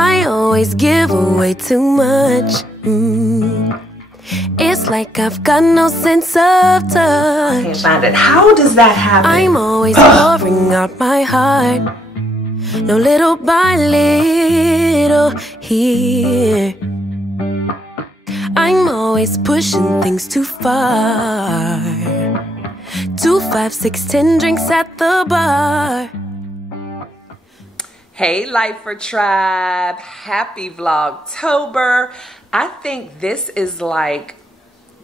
I always give away too much. It's like I've got no sense of touch. I can't find it. How does that happen? I'm always pouring out my heart. No, little by little here. I'm always pushing things too far. 2, 5, 6, 10 drinks at the bar. Hey Lifer Tribe, happy VlogTober. I think this is like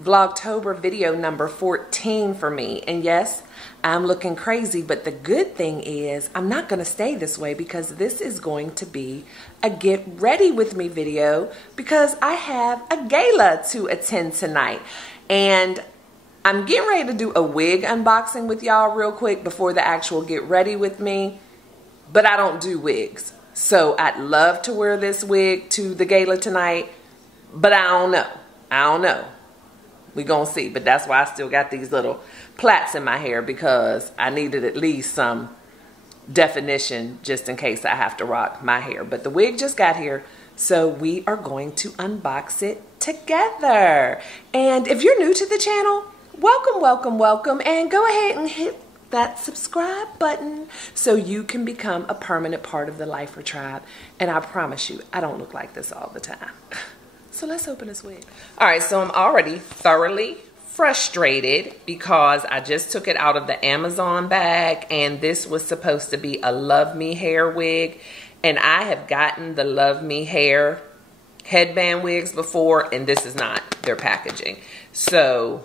VlogTober video number 14 for me. And yes, I'm looking crazy, but the good thing is I'm not going to stay this way because this is going to be a get ready with me video because I have a gala to attend tonight. And I'm getting ready to do a wig unboxing with y'all real quick before the actual get ready with me. But I don't do wigs. So I'd love to wear this wig to the gala tonight. But I don't know. I don't know. We gonna see. But that's why I still got these little plaits in my hair, because I needed at least some definition just in case I have to rock my hair. But the wig just got here, so we are going to unbox it together. And if you're new to the channel, welcome, welcome, welcome. And go ahead and hit that subscribe button so you can become a permanent part of the Lifer Tribe. And I promise you, I don't look like this all the time. So let's open this wig. All right, so I'm already thoroughly frustrated because I just took it out of the Amazon bag, and this was supposed to be a Love Me hair wig. And I have gotten the Love Me hair headband wigs before, and this is not their packaging. So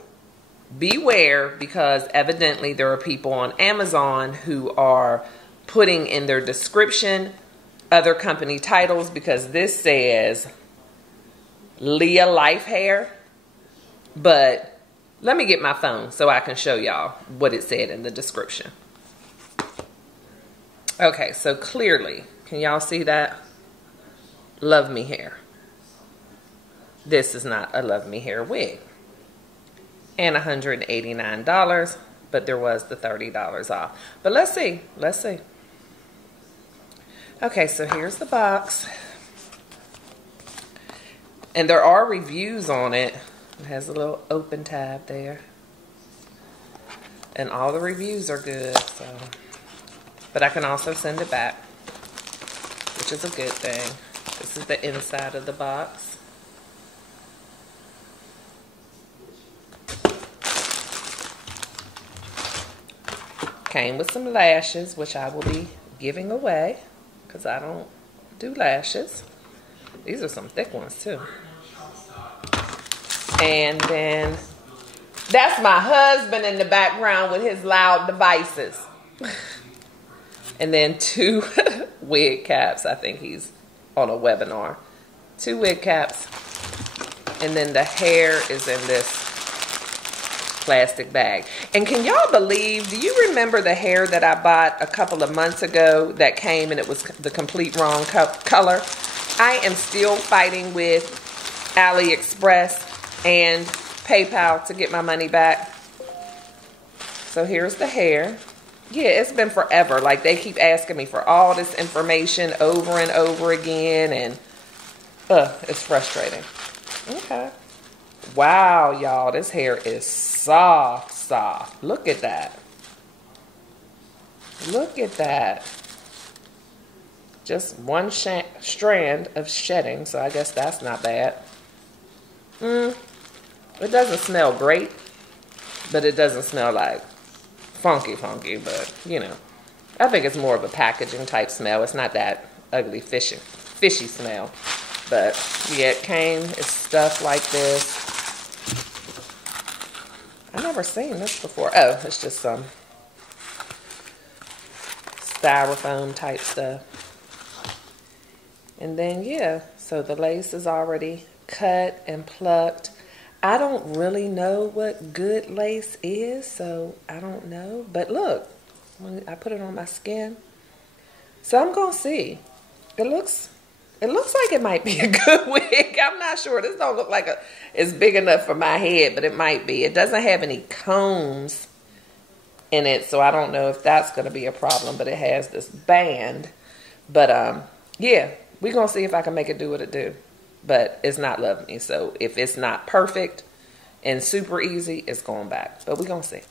beware, because evidently there are people on Amazon who are putting in their description other company titles, because this says Leah Life Hair. But let me get my phone so I can show y'all what it said in the description. Okay, so clearly, can y'all see that? Love Me hair. This is not a Love Me hair wig. And $189, but there was the $30 off. But let's see, let's see. Okay, so here's the box. And there are reviews on it. It has a little open tab there. And all the reviews are good, so. But I can also send it back, which is a good thing. This is the inside of the box. Came with some lashes, which I will be giving away because I don't do lashes. These are some thick ones too. And then that's my husband in the background with his loud devices. And then 2 wig caps. I think he's on a webinar. 2 wig caps. And then the hair is in this plastic bag. And can y'all believe, do you remember the hair that I bought a couple of months ago that came and it was the complete wrong color? I am still fighting with AliExpress and PayPal to get my money back. So here's the hair. Yeah, it's been forever. Like, they keep asking me for all this information over and over again, and it's frustrating. Okay. Wow, y'all, this hair is soft, soft. Look at that. Look at that. Just one strand of shedding, so I guess that's not bad. It doesn't smell great, but it doesn't smell like funky, but you know, I think it's more of a packaging type smell. It's not that ugly, fishy smell. But yeah, it came, it's stuff like this. I've never seen this before. Oh, it's just some styrofoam type stuff. And then, yeah, so the lace is already cut and plucked. I don't really know what good lace is, so I don't know. But look, when I put it on my skin. So I'm going to see. It looks like it might be a good wig. I'm not sure. This don't look like it's big enough for my head, but it might be. It doesn't have any combs in it, so I don't know if that's going to be a problem, but it has this band. But, yeah, We're going to see if I can make it do what it do. But it's not Love Me. So if it's not perfect and super easy, it's going back. But we're going to see.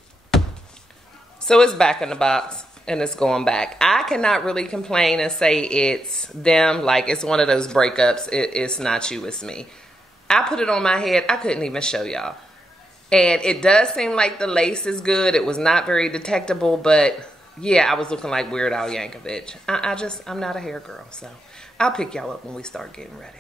So it's back in the box and it's going back. I cannot really complain and say it's them. Like it's one of those breakups. It's not you, it's me. I put it on my head. I couldn't even show y'all. And it does seem like the lace is good. It was not very detectable, but yeah, I was looking like Weird Al Yankovic. I'm not a hair girl, so I'll pick y'all up when we start getting ready.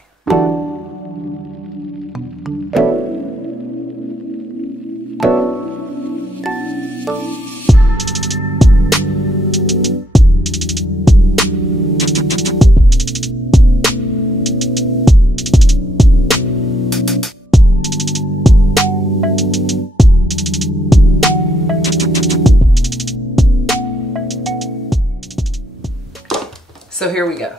So here we go.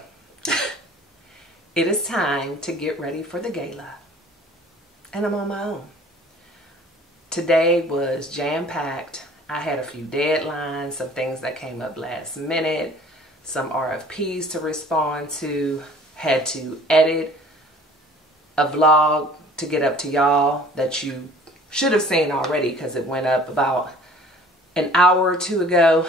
It is time to get ready for the gala. And I'm on my own. Today was jam-packed. I had a few deadlines, some things that came up last minute, some RFPs to respond to, had to edit a vlog to get up to y'all that you should have seen already because it went up about an hour or two ago.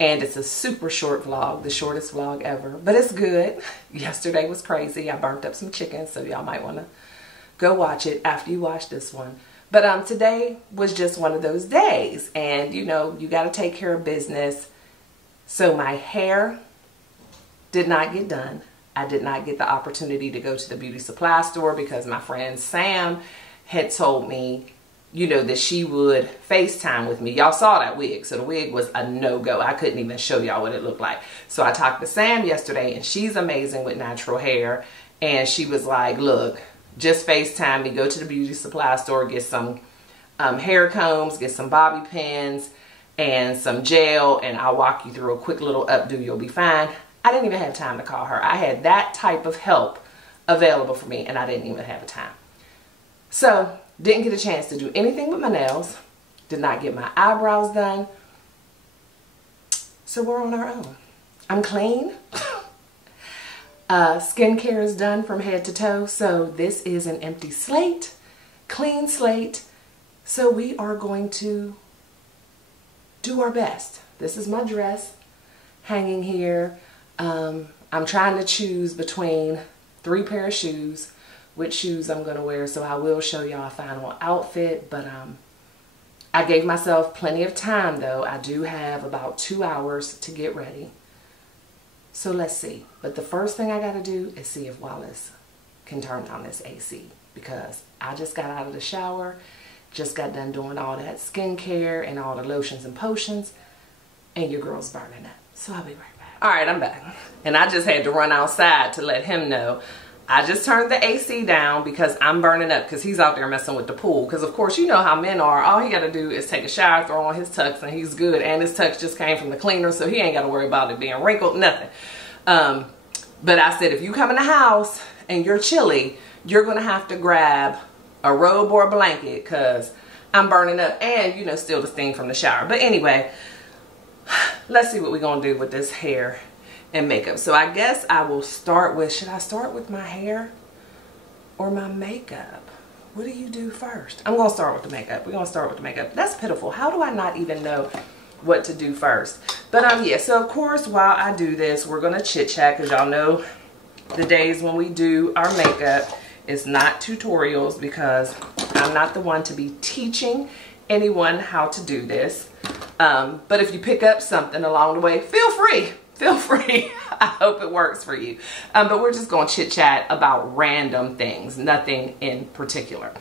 And it's a super short vlog, the shortest vlog ever, but it's good. Yesterday was crazy. I burnt up some chicken, so y'all might want to go watch it after you watch this one. But today was just one of those days, and you know, you got to take care of business. So my hair did not get done. I did not get the opportunity to go to the beauty supply store because my friend Sam had told me, you know, that she would FaceTime with me. Y'all saw that wig. So the wig was a no-go. I couldn't even show y'all what it looked like. So I talked to Sam yesterday, and she's amazing with natural hair. And she was like, look, just FaceTime me. Go to the beauty supply store, get some hair combs, get some bobby pins, and some gel, and I'll walk you through a quick little updo. You'll be fine. I didn't even have time to call her. I had that type of help available for me, and I didn't even have time. So didn't get a chance to do anything with my nails. Did not get my eyebrows done. So we're on our own. I'm clean. Skincare is done from head to toe. So this is an empty slate, clean slate. So we are going to do our best. This is my dress hanging here. I'm trying to choose between 3 pairs of shoes. Which shoes I'm going to wear, so I will show y'all a final outfit, but I gave myself plenty of time though. I do have about 2 hours to get ready, so let's see. But the first thing I got to do is see if Wallace can turn down this AC, because I just got out of the shower, just got done doing all that skincare and all the lotions and potions, and your girl's burning up. So I'll be right back. All right, I'm back, and I just had to run outside to let him know I just turned the AC down because I'm burning up, because he's out there messing with the pool. Because of course, you know how men are. All he got to do is take a shower, throw on his tux, and he's good. And his tux just came from the cleaner, so he ain't got to worry about it being wrinkled, nothing. But I said, if you come in the house and you're chilly, you're going to have to grab a robe or a blanket, because I'm burning up and, you know, still the steam from the shower. But anyway, let's see what we're going to do with this hair and makeup. So I guess I will start with, should I start with my hair or my makeup? What do you do first? I'm going to start with the makeup. We're going to start with the makeup. That's pitiful. How do I not even know what to do first? But yeah, so of course, while I do this, we're going to chit chat, because y'all know the days when we do our makeup, it's not tutorials, because I'm not the one to be teaching anyone how to do this. But if you pick up something along the way, feel free. Feel free. I hope it works for you. But we're just going to chit chat about random things, nothing in particular.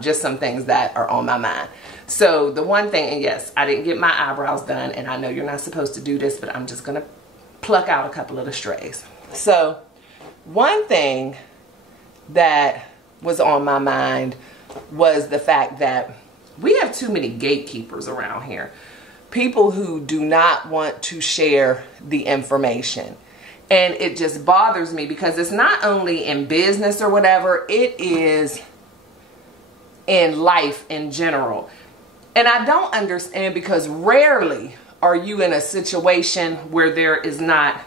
Just some things that are on my mind. So the one thing, and yes, I didn't get my eyebrows done, and I know you're not supposed to do this, but I'm just going to pluck out a couple of the strays. So one thing that was on my mind was the fact that we have too many gatekeepers around here. People who do not want to share the information. And it just bothers me, because it's not only in business or whatever, it is in life in general. And I don't understand, because rarely are you in a situation where there is not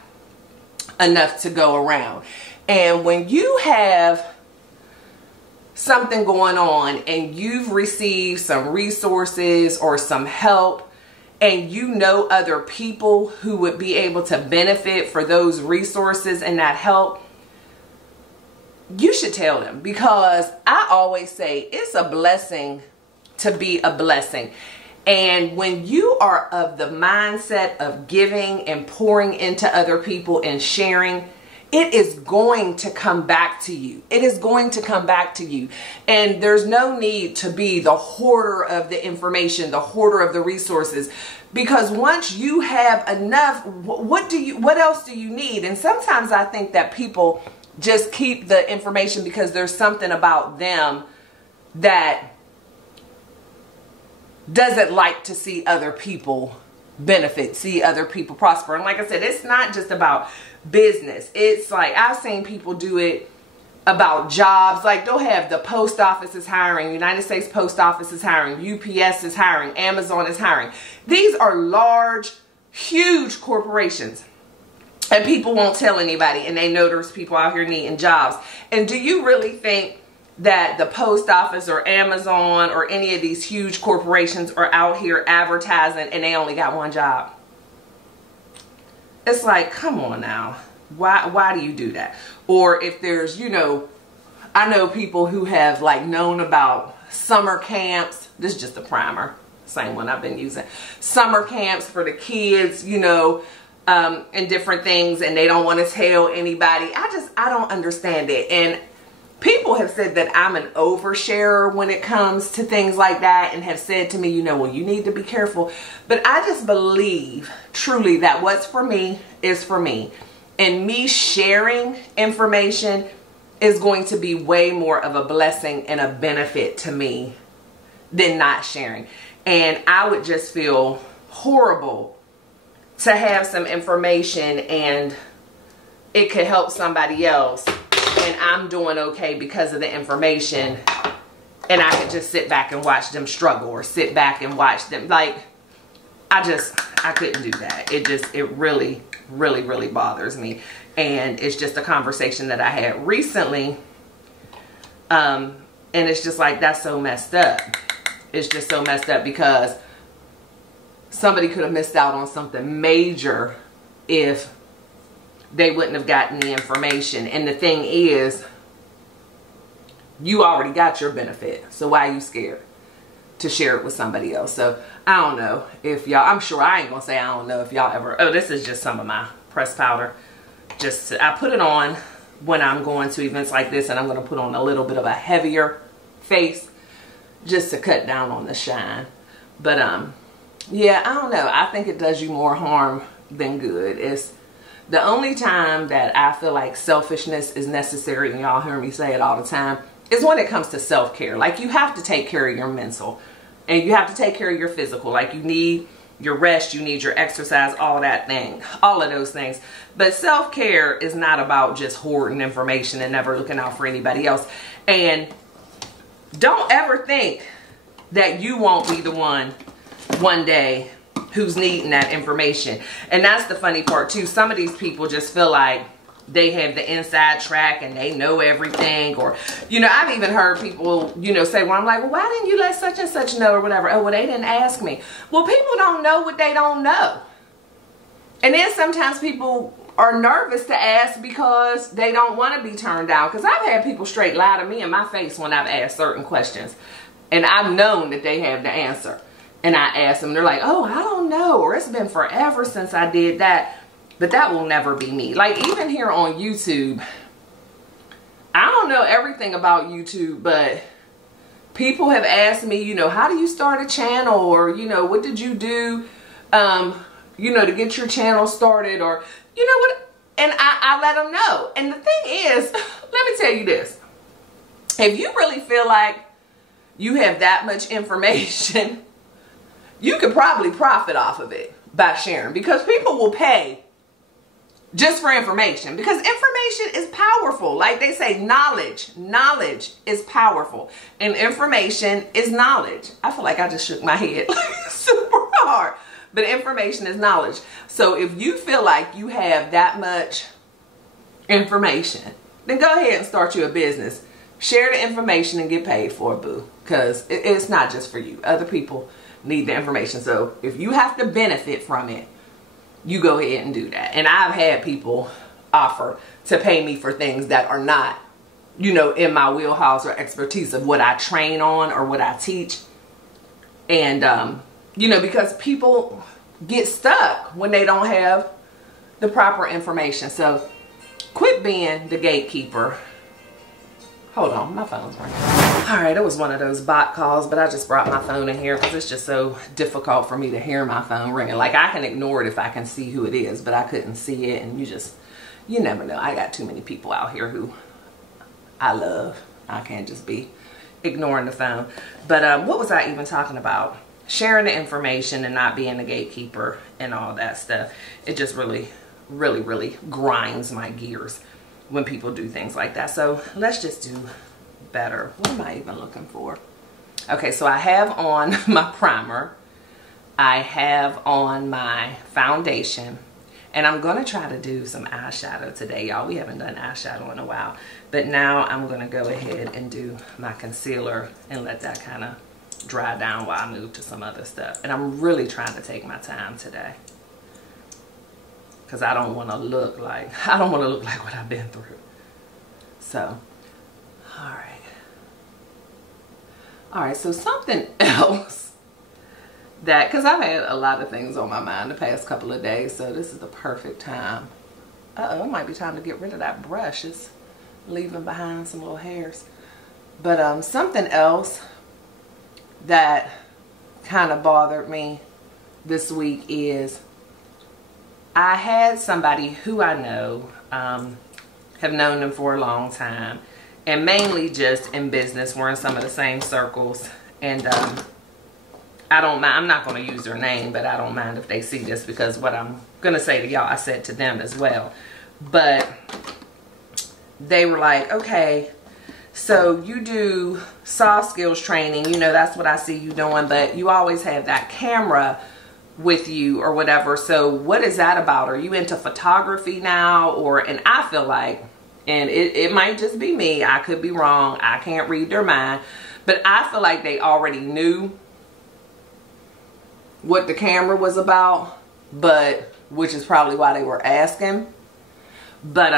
enough to go around. And when you have something going on and you've received some resources or some help, and you know other people who would be able to benefit for those resources and that help, you should tell them, because I always say it's a blessing to be a blessing. And when you are of the mindset of giving and pouring into other people and sharing, it is going to come back to you. It is going to come back to you. And there's no need to be the hoarder of the information, the hoarder of the resources, because once you have enough, what else do you need? And sometimes I think that people just keep the information because there's something about them that doesn't like to see other people benefit, see other people prosper. And like I said, it's not just about business. It's like, I've seen people do it about jobs. Like, they'll have the post office is hiring, United States Post Office is hiring, UPS is hiring, Amazon is hiring. These are large, huge corporations. And people won't tell anybody, and they know there's people out here needing jobs. And do you really think that the post office or Amazon or any of these huge corporations are out here advertising and they only got one job? It's like, come on now. Why do you do that? Or if there's, you know, I know people who have like known about summer camps. This is just a primer. Same one I've been using. Summer camps for the kids, you know, and different things, and they don't want to tell anybody. I don't understand it. And people have said that I'm an oversharer when it comes to things like that, and have said to me, you know, well, you need to be careful. But I just believe truly that what's for me is for me. And me sharing information is going to be way more of a blessing and a benefit to me than not sharing. And I would just feel horrible to have some information and it could help somebody else, and I'm doing okay because of the information, and I could just sit back and watch them struggle, or sit back and watch them. Like, I couldn't do that. It really, really, really bothers me. And it's just a conversation that I had recently. And it's just like, that's so messed up. It's just so messed up, because somebody could have missed out on something major if they wouldn't have gotten the information. And the thing is, you already got your benefit. So why are you scared to share it with somebody else? So I don't know if y'all, I'm sure I ain't gonna say I don't know if y'all ever, oh, this is just some of my pressed powder. I put it on when I'm going to events like this, and I'm gonna put on a little bit of a heavier face just to cut down on the shine. But yeah, I don't know. I think it does you more harm than good. It's the only time that I feel like selfishness is necessary, and y'all hear me say it all the time, is when it comes to self-care. Like, you have to take care of your mental, and you have to take care of your physical. Like, you need your rest, you need your exercise, all that thing, all of those things. But self-care is not about just hoarding information and never looking out for anybody else. And don't ever think that you won't be the one day who's needing that information. And that's the funny part too. Some of these people just feel like they have the inside track and they know everything. Or, you know, I've even heard people, you know, say, well, I'm like, well, why didn't you let such and such know, or whatever? Oh, well, they didn't ask me. Well, people don't know what they don't know. And then sometimes people are nervous to ask because they don't want to be turned down. Because I've had people straight lie to me in my face when I've asked certain questions, and I've known that they have the answer. And I ask them, they're like, oh, I don't know, or it's been forever since I did that. But that will never be me. Like, even here on YouTube, I don't know everything about YouTube, but people have asked me, you know, how do you start a channel? Or, you know, what did you do, you know, to get your channel started? Or, you know what? And I let them know. And the thing is, let me tell you this. If you really feel like you have that much information, you could probably profit off of it by sharing, because people will pay just for information, because information is powerful. Like they say, knowledge is powerful, and information is knowledge. I feel like I just shook my head super hard, but information is knowledge. So if you feel like you have that much information, then go ahead and start you a business. Share the information and get paid for it, boo. Because it's not just for you. Other people need the information. So if you have to benefit from it, you go ahead and do that. And I've had people offer to pay me for things that are not, you know, in my wheelhouse or expertise of what I train on or what I teach. And, you know, because people get stuck when they don't have the proper information. So quit being the gatekeeper. Hold on, my phone's ringing. All right, it was one of those bot calls, but I just brought my phone in here because it's just so difficult for me to hear my phone ringing. Like, I can ignore it if I can see who it is, but I couldn't see it, and you never know. I got too many people out here who I love. I can't just be ignoring the phone. But what was I even talking about? Sharing the information and not being the gatekeeper and all that stuff. It just really, really, really grinds my gears when people do things like that. So let's just do better. What am I even looking for? Okay, so I have on my primer. I have on my foundation. And I'm going to try to do some eyeshadow today, y'all. We haven't done eyeshadow in a while. But now I'm going to go ahead and do my concealer and let that kind of dry down while I move to some other stuff. And I'm really trying to take my time today, because I don't want to look like what I've been through. So, all right, so something else that, because I've had a lot of things on my mind the past couple of days, so this is the perfect time. Uh-oh, it might be time to get rid of that brush. It's leaving behind some little hairs. But something else that kind of bothered me this week is I had somebody who I know, have known them for a long time, and mainly just in business. We're in some of the same circles, and I don't mind. I'm not going to use their name, but I don't mind if they see this, because what I'm going to say to y'all, I said to them as well. But they were like, okay, so you do soft skills training, you know, that's what I see you doing, but you always have that camera with you or whatever. So what is that about? Are you into photography now? Or, and I feel like, and it might just be me, I could be wrong, I can't read their mind, but I feel like they already knew what the camera was about, but which is probably why they were asking. But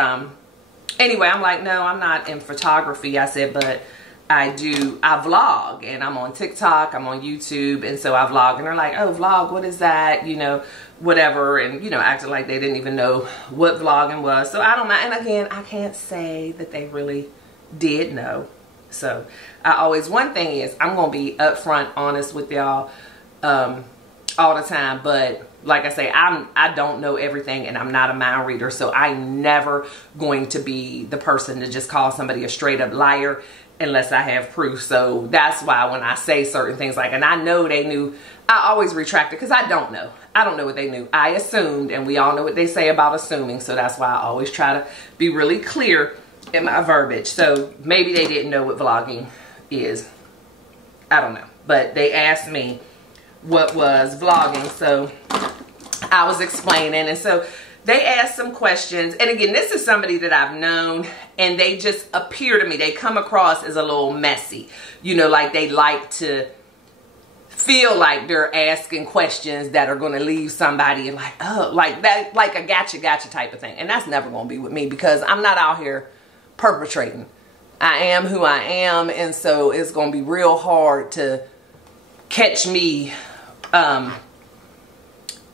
anyway, I'm like, no, I'm not in photography. I said, but I vlog, and I'm on TikTok, I'm on YouTube, and so I vlog. And they're like, oh, vlog, what is that? You know, whatever. And, you know, acting like they didn't even know what vlogging was. So I don't know. And again, I can't say that they really did know. So I always, one thing is, I'm going to be upfront honest with y'all all the time. But like I say, I don't know everything, and I'm not a mind reader. So I'm never going to be the person to just call somebody a straight up liar unless I have proof. So that's why when I say certain things, like, and I know they knew, I always retract it, because I don't know. I don't know what they knew. I assumed, and we all know what they say about assuming. So that's why I always try to be really clear in my verbiage. So maybe they didn't know what vlogging is. I don't know. But they asked me what was vlogging. So I was explaining. And so they asked some questions. And again, this is somebody that I've known, and they just appear to me, they come across as a little messy. You know, like they like to feel like they're asking questions that are going to leave somebody and like, oh, like that, like a gotcha type of thing. And that's never going to be with me, because I'm not out here perpetrating. I am who I am. And so it's going to be real hard to catch me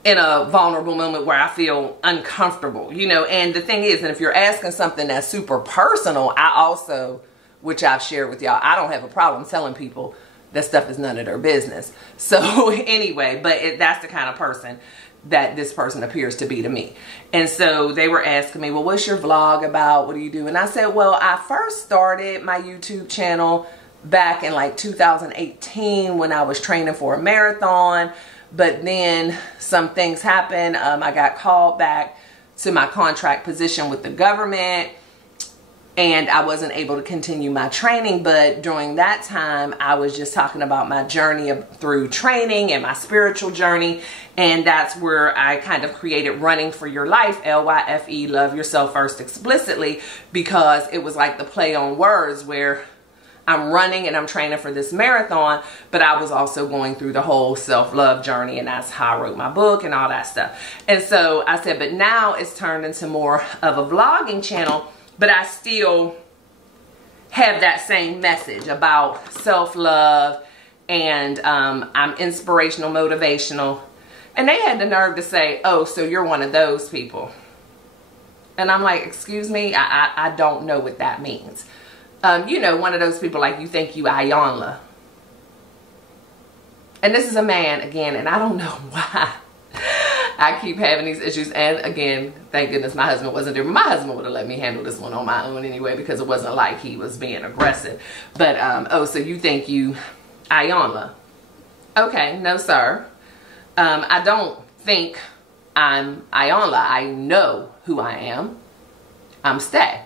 in a vulnerable moment where I feel uncomfortable, you know. And the thing is, and if you're asking something that's super personal, I also, which I've shared with y'all, I don't have a problem telling people that stuff is none of their business. So anyway, but that's the kind of person that this person appears to be to me. And so they were asking me, well, what's your vlog about? What do you do? And I said, well, I first started my YouTube channel back in like 2018 when I was training for a marathon. But then some things happened. I got called back to my contract position with the government. and I wasn't able to continue my training. But during that time, I was just talking about my journey through training and my spiritual journey. And that's where I kind of created Running for Your Life, LYFE, Love Yourself First Explicitly, because it was like the play on words where I'm running and I'm training for this marathon, but I was also going through the whole self-love journey, and that's how I wrote my book and all that stuff. And so I said, but now it's turned into more of a vlogging channel, but I still have that same message about self-love, and I'm inspirational, motivational. And they had the nerve to say, oh, so you're one of those people. And I'm like, excuse me, I don't know what that means. You know, one of those people like, you think you Ayanla. And this is a man, again, and I don't know why I keep having these issues. And again, thank goodness my husband wasn't there. My husband would have let me handle this one on my own anyway, because it wasn't like he was being aggressive. But, oh, so you think you Ayanla. Okay, no, sir. I don't think I'm Ayanla. I know who I am. I'm Stae.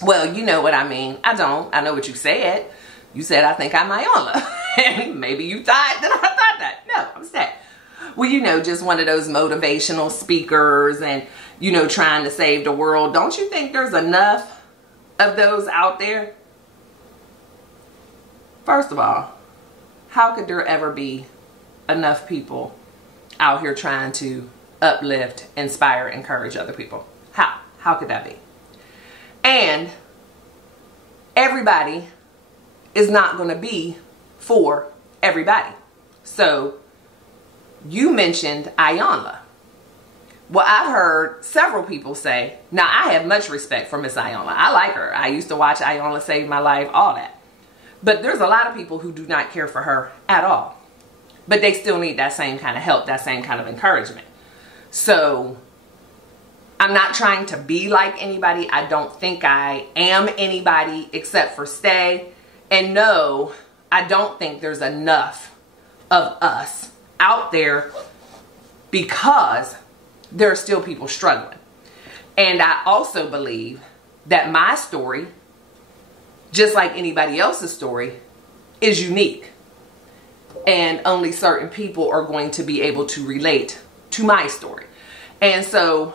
Well, you know what I mean. I don't. I know what you said. You said, I think I'm Ayanla. And maybe you thought that I thought that. No, I'm Stae. Well, you know, just one of those motivational speakers and, you know, trying to save the world. Don't you think there's enough of those out there? First of all, how could there ever be enough people out here trying to uplift, inspire, encourage other people? How could that be? And everybody is not going to be for everybody. So you mentioned Ayanla. Well, I've heard several people say, now I have much respect for Miss Ayanla. I like her. I used to watch Ayanla Save My Life, all that. But there's a lot of people who do not care for her at all. But they still need that same kind of help, that same kind of encouragement. So I'm not trying to be like anybody. I don't think I am anybody except for Stae. And no, I don't think there's enough of us out there, because there are still people struggling. And I also believe that my story, just like anybody else's story, is unique. And only certain people are going to be able to relate to my story. And so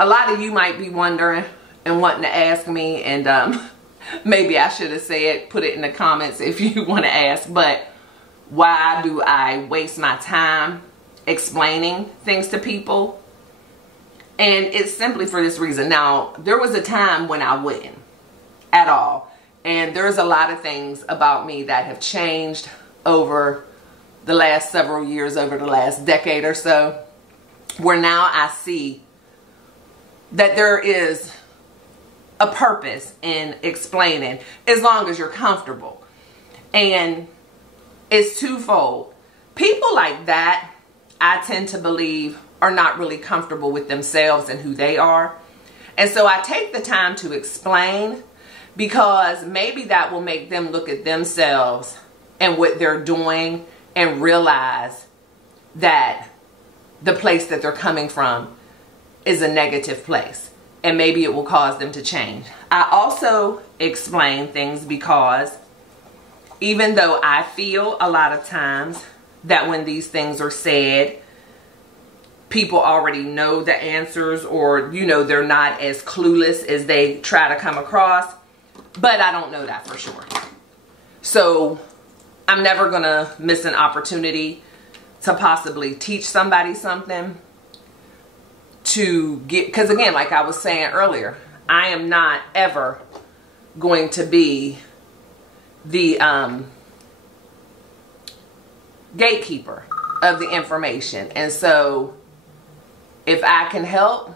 a lot of you might be wondering and wanting to ask me, and maybe I should have said, put it in the comments if you want to ask, but why do I waste my time explaining things to people? And it's simply for this reason. Now, there was a time when I wouldn't at all. And there's a lot of things about me that have changed over the last several years, over the last decade or so, where now I see that there is a purpose in explaining, as long as you're comfortable. And it's twofold. People like that, I tend to believe, are not really comfortable with themselves and who they are. And so I take the time to explain, because maybe that will make them look at themselves and what they're doing and realize that the place that they're coming from is a negative place. And maybe it will cause them to change. I also explain things because even though I feel a lot of times that when these things are said, people already know the answers, or, you know, they're not as clueless as they try to come across. But I don't know that for sure. So I'm never going to miss an opportunity to possibly teach somebody something, to get, because again, like I was saying earlier, I am not ever going to be the gatekeeper of the information. And so if I can help,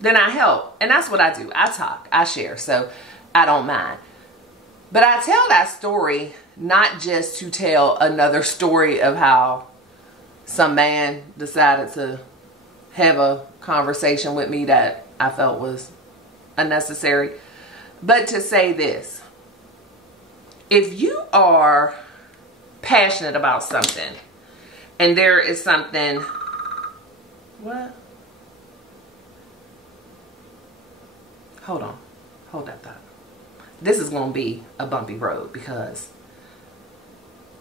then I help. And that's what I do. I talk, I share. So I don't mind. But I tell that story not just to tell another story of how some man decided to have a conversation with me that I felt was unnecessary, but to say this: if you are passionate about something and there is something, what? Hold hold that thought. This is going to be a bumpy road because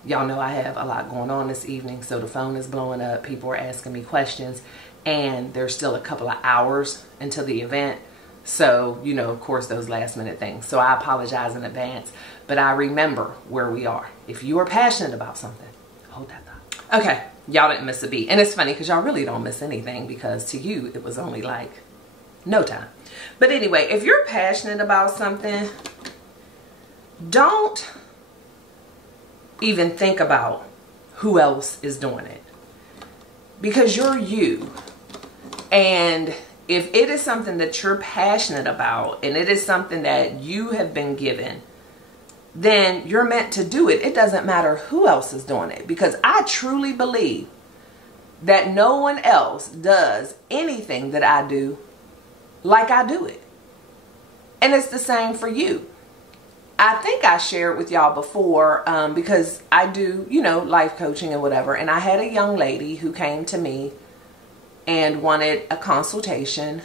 y'all know I have a lot going on this evening. So the phone is blowing up. People are asking me questions. And there's still a couple of hours until the event. So, you know, of course, those last minute things. So I apologize in advance. But I remember where we are. If you are passionate about something, hold that thought. Okay, y'all didn't miss a beat. And it's funny because y'all really don't miss anything because to you, it was only like no time. But anyway, if you're passionate about something, don't even think about who else is doing it. Because you're you. And if it is something that you're passionate about and it is something that you have been given, then you're meant to do it. It doesn't matter who else is doing it. Because I truly believe that no one else does anything that I do like I do it. And it's the same for you. I think I shared with y'all before because I do, you know, life coaching and whatever. And I had a young lady who came to me and wanted a consultation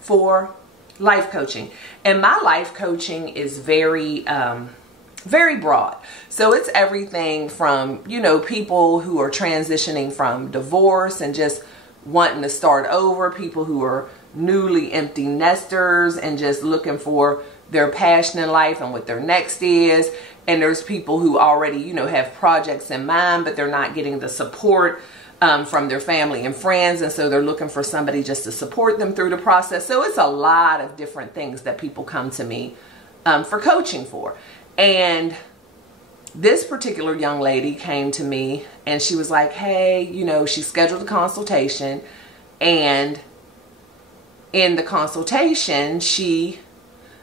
for life coaching. And my life coaching is very, very broad. So it's everything from, you know, people who are transitioning from divorce and just wanting to start over, people who are newly empty nesters and just looking for their passion in life and what their next is. And there's people who already, you know, have projects in mind, but they're not getting the support from their family and friends. And so they're looking for somebody just to support them through the process. So it's a lot of different things that people come to me for coaching for. And this particular young lady came to me and she was like, hey, you know, she scheduled a consultation, and in the consultation, she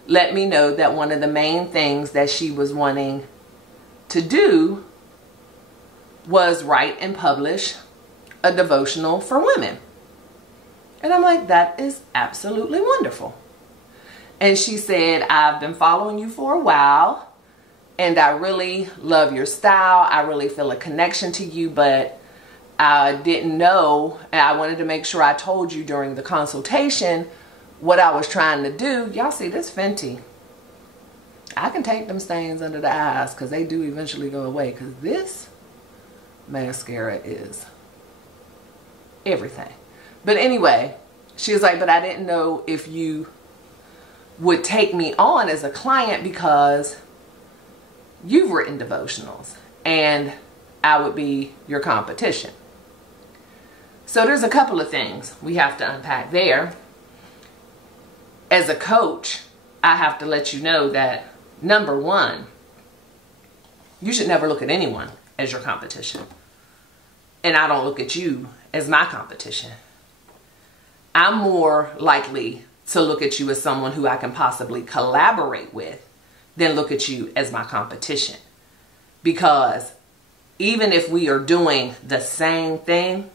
let me know that one of the main things that she was wanting to do was write and publish a devotional for women. And I'm like, that is absolutely wonderful. And she said, I've been following you for a while and I really love your style. I really feel a connection to you, but I didn't know, and I wanted to make sure I told you during the consultation what I was trying to do. Y'all see this Fenty. I can take them stains under the eyes because they do eventually go away, because this mascara is everything. But anyway, she was like, but I didn't know if you would take me on as a client because you've written devotionals and I would be your competition. So there's a couple of things we have to unpack there. As a coach, I have to let you know that, number one, you should never look at anyone as your competition. And I don't look at you as my competition. I'm more likely to look at you as someone who I can possibly collaborate with than look at you as my competition. Because even if we are doing the same thing,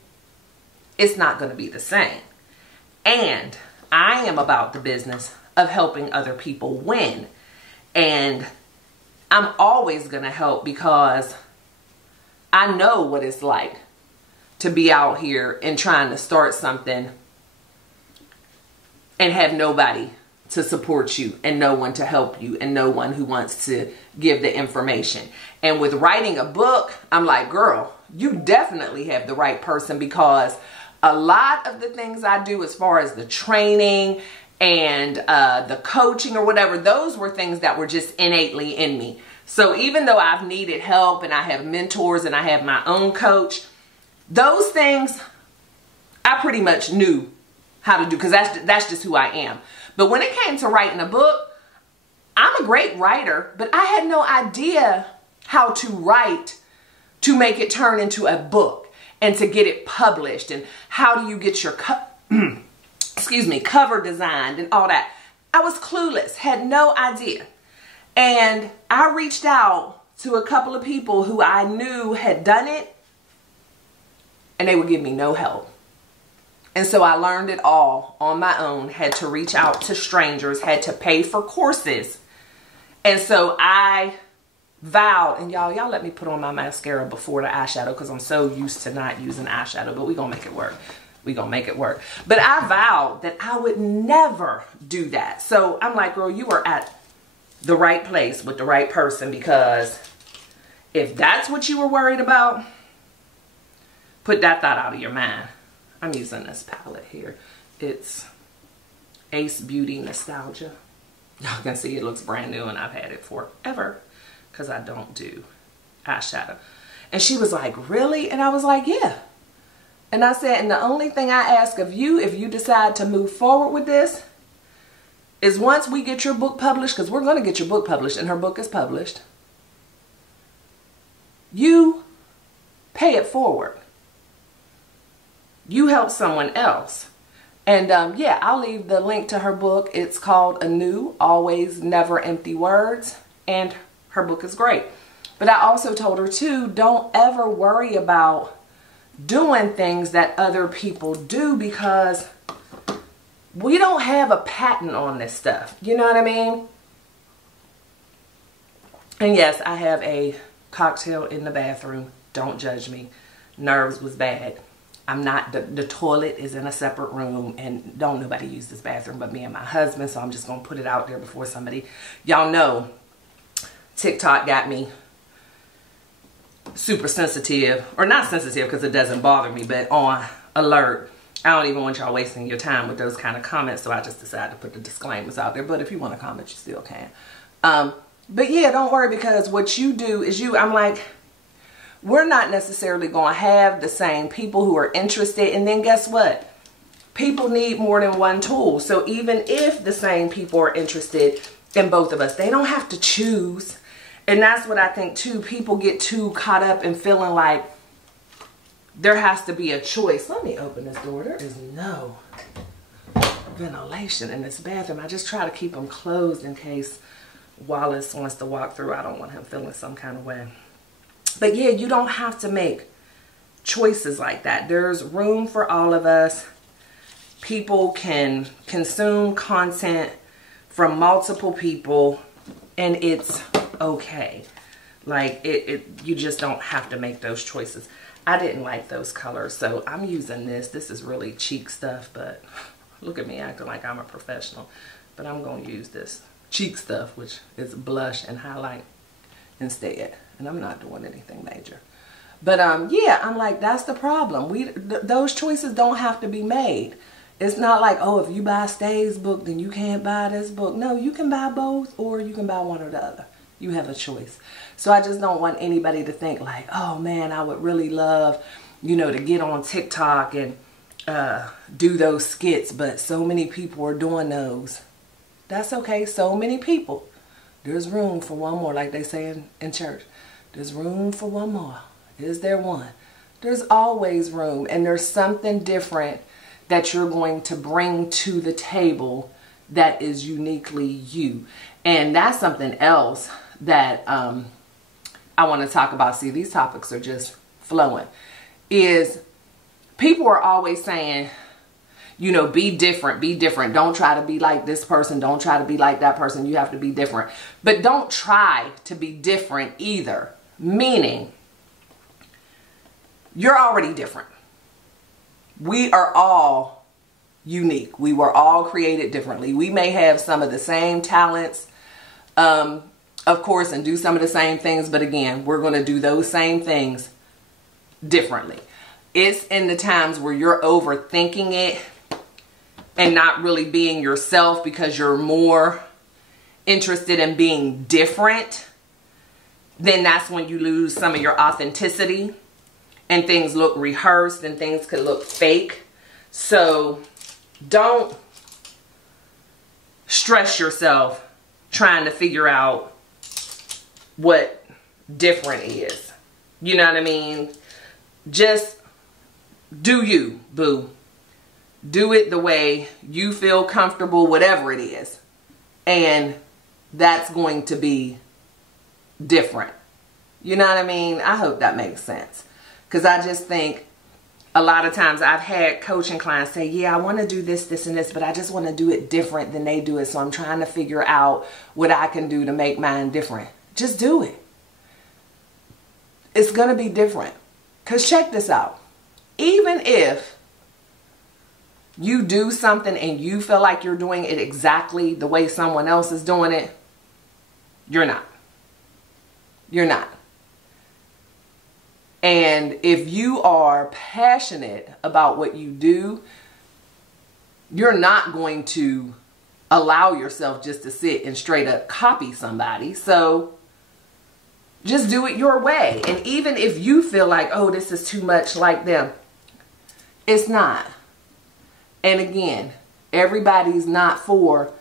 it's not going to be the same. And I am about the business of helping other people win. And I'm always going to help because I know what it's like to be out here and trying to start something and have nobody to support you and no one to help you and no one who wants to give the information. And with writing a book, I'm like, girl, you definitely have the right person, because a lot of the things I do as far as the training and the coaching or whatever, those were things that were just innately in me. So even though I've needed help and I have mentors and I have my own coach, those things I pretty much knew how to do, because that's just who I am. But when it came to writing a book, I'm a great writer, but I had no idea how to write to make it turn into a book and to get it published, and how do you get your cover designed and all that. I was clueless, had no idea. And I reached out to a couple of people who I knew had done it, and they would give me no help. And so I learned it all on my own, had to reach out to strangers, had to pay for courses. And so I vowed, and y'all let me put on my mascara before the eyeshadow because I'm so used to not using eyeshadow, but we're going to make it work. we gonna make it work. But I vowed that I would never do that. So I'm like, girl, you are at the right place with the right person, because if that's what you were worried about, put that thought out of your mind. I'm using this palette here. It's Ace Beauty Nostalgia. Y'all can see it looks brand new, and I've had it forever because I don't do eyeshadow. And she was like, really? And I was like, yeah. And I said, and the only thing I ask of you, if you decide to move forward with this, is once we get your book published, because we're going to get your book published, and her book is published, you pay it forward. You help someone else. And yeah, I'll leave the link to her book. It's called Anew, Always Never Empty Words. And her book is great. But I also told her too, don't ever worry about doing things that other people do, because we don't have a patent on this stuff. You know what I mean? And yes, I have a cocktail in the bathroom. Don't judge me. Nerves was bad. I'm not, the toilet is in a separate room, and don't nobody use this bathroom but me and my husband, so I'm just going to put it out there before somebody, y'all know, TikTok got me super sensitive, or not sensitive because it doesn't bother me, but on alert. I don't even want y'all wasting your time with those kind of comments, so I just decided to put the disclaimers out there, but if you want to comment, you still can. But yeah, don't worry, because what you do is I'm like, we're not necessarily going to have the same people who are interested. And then guess what? People need more than one tool. So even if the same people are interested in both of us, they don't have to choose. And that's what I think too. People get too caught up in feeling like there has to be a choice. Let me open this door. There is no ventilation in this bathroom. I just try to keep them closed in case Wallace wants to walk through. I don't want him feeling some kind of way. But yeah, you don't have to make choices like that. There's room for all of us. People can consume content from multiple people, and it's okay. Like, you just don't have to make those choices. I didn't like those colors, so I'm using this. This is really cheek stuff, but look at me acting like I'm a professional. But I'm going to use this cheek stuff, which is blush and highlight instead. And I'm not doing anything major. But yeah, I'm like, that's the problem. Those choices don't have to be made. It's not like, oh, if you buy Stae's book, then you can't buy this book. No, you can buy both, or you can buy one or the other. You have a choice. So I just don't want anybody to think like, oh man, I would really love, you know, to get on TikTok and do those skits, but so many people are doing those. That's okay. So many people. There's room for one more, like they say in church. There's room for one more. Is there one? There's always room, and there's something different that you're going to bring to the table that is uniquely you. And that's something else that I want to talk about. See, these topics are just flowing. Is people are always saying, you know, be different, be different. Don't try to be like this person. Don't try to be like that person. You have to be different. But don't try to be different either. Meaning, you're already different. We are all unique. We were all created differently. We may have some of the same talents, of course, and do some of the same things. But again, we're going to do those same things differently. It's in the times where you're overthinking it and not really being yourself because you're more interested in being different, then that's when you lose some of your authenticity and things look rehearsed and things could look fake. So don't stress yourself trying to figure out what different is. You know what I mean? Just do you, boo. Do it the way you feel comfortable, whatever it is. And that's going to be different. You know what I mean? I hope that makes sense. Because I just think a lot of times I've had coaching clients say, yeah, I want to do this, this, and this, but I just want to do it different than they do it. So I'm trying to figure out what I can do to make mine different. Just do it. It's going to be different. Because check this out. Even if you do something and you feel like you're doing it exactly the way someone else is doing it, you're not. You're not. And if you are passionate about what you do, you're not going to allow yourself just to sit and straight up copy somebody. So just do it your way. And even if you feel like, oh, this is too much like them, it's not. And again, everybody's not for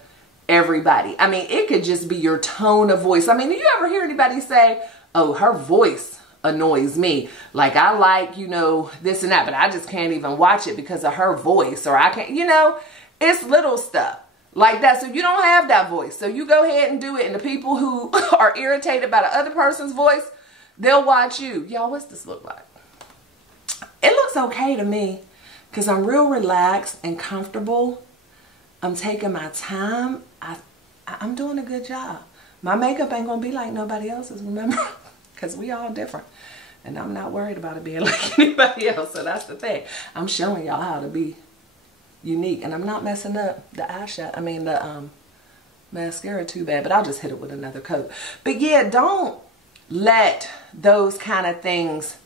everybody. I mean, it could just be your tone of voice. I mean, do you ever hear anybody say, oh, her voice annoys me? Like, I like, you know, this and that, but I just can't even watch it because of her voice. Or I can't, you know, it's little stuff like that. So you don't have that voice. So you go ahead and do it. And the people who are irritated by the other person's voice, they'll watch you. Y'all, what's this look like? It looks okay to me because I'm real relaxed and comfortable. I'm taking my time. I'm doing a good job. My makeup ain't gonna be like nobody else's, remember? Because we all different. And I'm not worried about it being like anybody else. So that's the thing. I'm showing y'all how to be unique. And I'm not messing up the eyeshadow. I mean the mascara too bad. But I'll just hit it with another coat. But yeah, don't let those kind of things,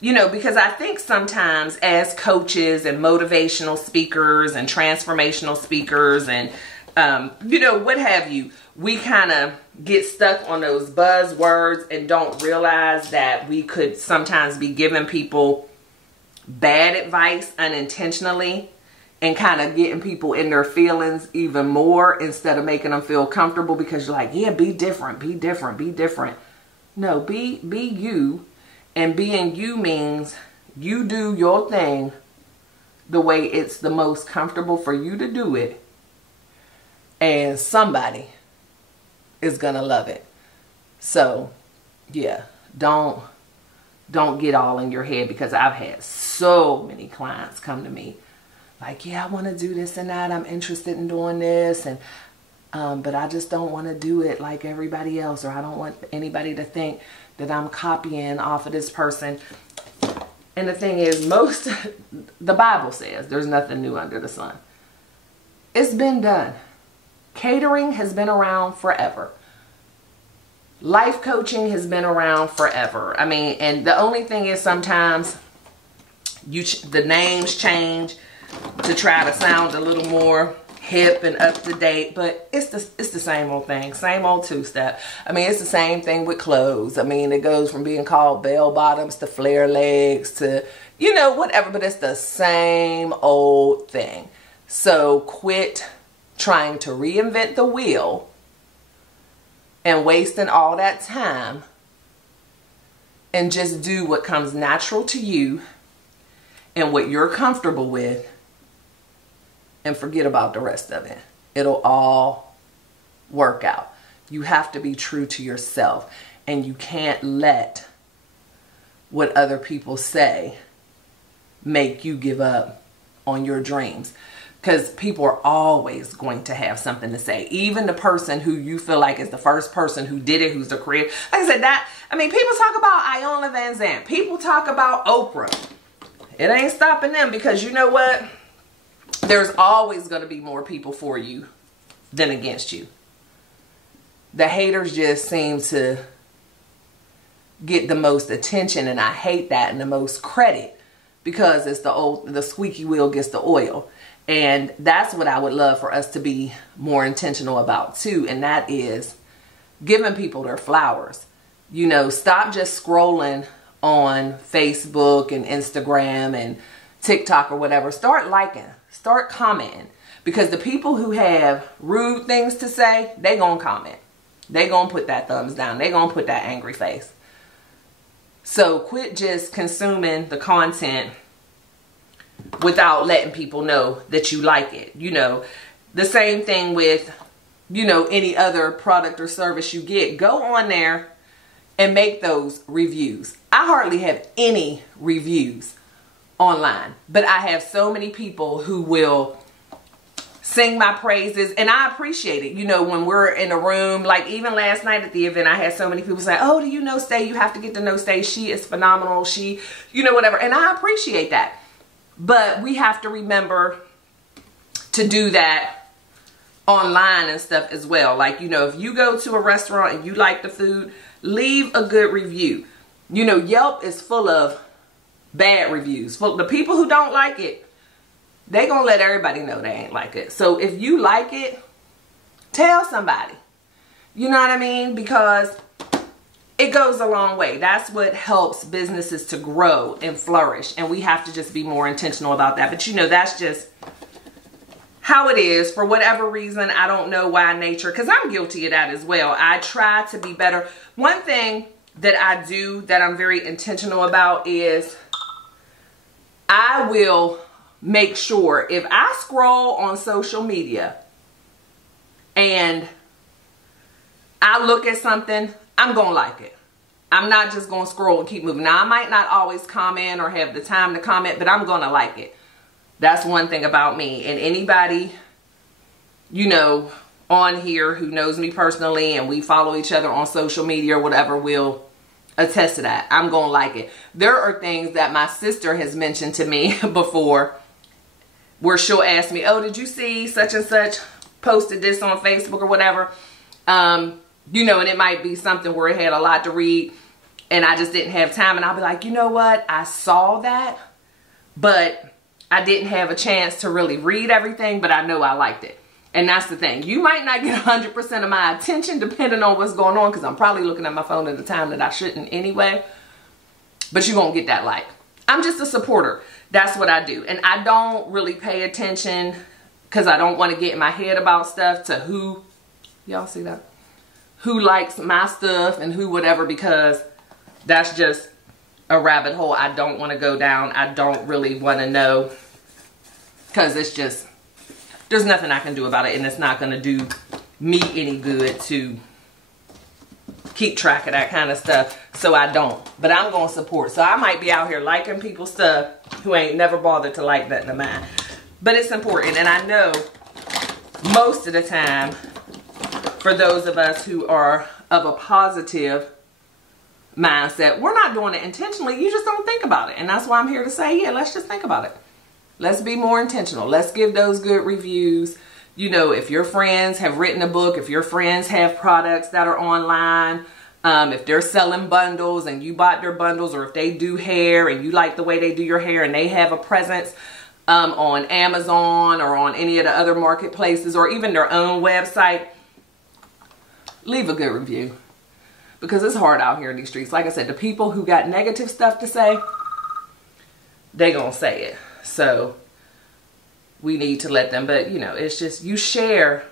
you know, because I think sometimes as coaches and motivational speakers and transformational speakers and, you know, what have you, we kind of get stuck on those buzzwords and don't realize that we could sometimes be giving people bad advice unintentionally and kind of getting people in their feelings even more instead of making them feel comfortable because you're like, yeah, be different, be different, be different. No, be you. And being you means you do your thing the way it's the most comfortable for you to do it. And somebody is gonna love it. So yeah, don't get all in your head, because I've had so many clients come to me like, yeah, I want to do this and that, I'm interested in doing this, and but I just don't want to do it like everybody else, or I don't want anybody to think that I'm copying off of this person. And the thing is, the Bible says there's nothing new under the sun. It's been done. Catering has been around forever. Life coaching has been around forever. I mean, and the only thing is sometimes the names change to try to sound a little more hip and up to date, but it's the same old thing, same old two-step. I mean, it's the same thing with clothes. I mean, it goes from being called bell bottoms to flare legs to, you know, whatever, but it's the same old thing. So quit trying to reinvent the wheel and wasting all that time, and just do what comes natural to you and what you're comfortable with, and forget about the rest of it. It'll all work out. You have to be true to yourself, and you can't let what other people say make you give up on your dreams. Because people are always going to have something to say. Even the person who you feel like is the first person who did it, who's the creator. Like I said, I mean, people talk about Iona Van Zandt. People talk about Oprah. It ain't stopping them, because you know what? There's always going to be more people for you than against you. The haters just seem to get the most attention, and I hate that, and the most credit, because it's the squeaky wheel gets the oil. And that's what I would love for us to be more intentional about too. And that is giving people their flowers. You know, stop just scrolling on Facebook and Instagram and TikTok or whatever. Start liking, start commenting, because the people who have rude things to say, they gonna comment. They gonna put that thumbs down. They gonna put that angry face. So quit just consuming the content without letting people know that you like it. You know, the same thing with, you know, any other product or service you get. Go on there and make those reviews. I hardly have any reviews online, but I have so many people who will sing my praises, and I appreciate it. You know, when we're in a room, like even last night at the event, I had so many people say, oh, do you know Stae? You have to get to know Stae. She is phenomenal. She, you know, whatever. And I appreciate that. But we have to remember to do that online and stuff as well. Like, you know, if you go to a restaurant and you like the food, leave a good review. You know, Yelp is full of bad reviews. The people who don't like it, they gonna let everybody know they ain't like it. So if you like it, tell somebody. You know what I mean? Because it goes a long way. That's what helps businesses to grow and flourish. And we have to just be more intentional about that. But you know, that's just how it is. For whatever reason, I don't know why nature, because I'm guilty of that as well. I try to be better. One thing that I do that I'm very intentional about is I will make sure if I scroll on social media and I look at something, I'm going to like it. I'm not just going to scroll and keep moving. Now, I might not always comment or have the time to comment, but I'm going to like it. That's one thing about me. And anybody, you know, on here who knows me personally and we follow each other on social media or whatever will attest to that. I'm going to like it. There are things that my sister has mentioned to me before where she'll ask me, oh, did you see such and such posted this on Facebook or whatever? You know, and it might be something where it had a lot to read and I just didn't have time. And I'll be like, you know what? I saw that, but I didn't have a chance to really read everything, but I know I liked it. And that's the thing. You might not get 100% of my attention depending on what's going on, because I'm probably looking at my phone at a time that I shouldn't anyway. But you won't get that like. I'm just a supporter. That's what I do. And I don't really pay attention because I don't want to get in my head about stuff to who, y'all see that? Who likes my stuff and who whatever, because that's just a rabbit hole I don't want to go down. I don't really want to know because it's just, there's nothing I can do about it, and it's not going to do me any good to keep track of that kind of stuff. So I don't. But I'm going to support. So I might be out here liking people's stuff who ain't never bothered to like nothing of mine. But it's important. And I know most of the time, for those of us who are of a positive mindset, we're not doing it intentionally. You just don't think about it. And that's why I'm here to say, yeah, let's just think about it. Let's be more intentional. Let's give those good reviews. You know, if your friends have written a book, if your friends have products that are online, if they're selling bundles and you bought their bundles, or if they do hair and you like the way they do your hair and they have a presence on Amazon or on any of the other marketplaces or even their own website, leave a good review. Because it's hard out here in these streets. Like I said, the people who got negative stuff to say, they gonna say it. So we need to let them, but you know, it's just, you share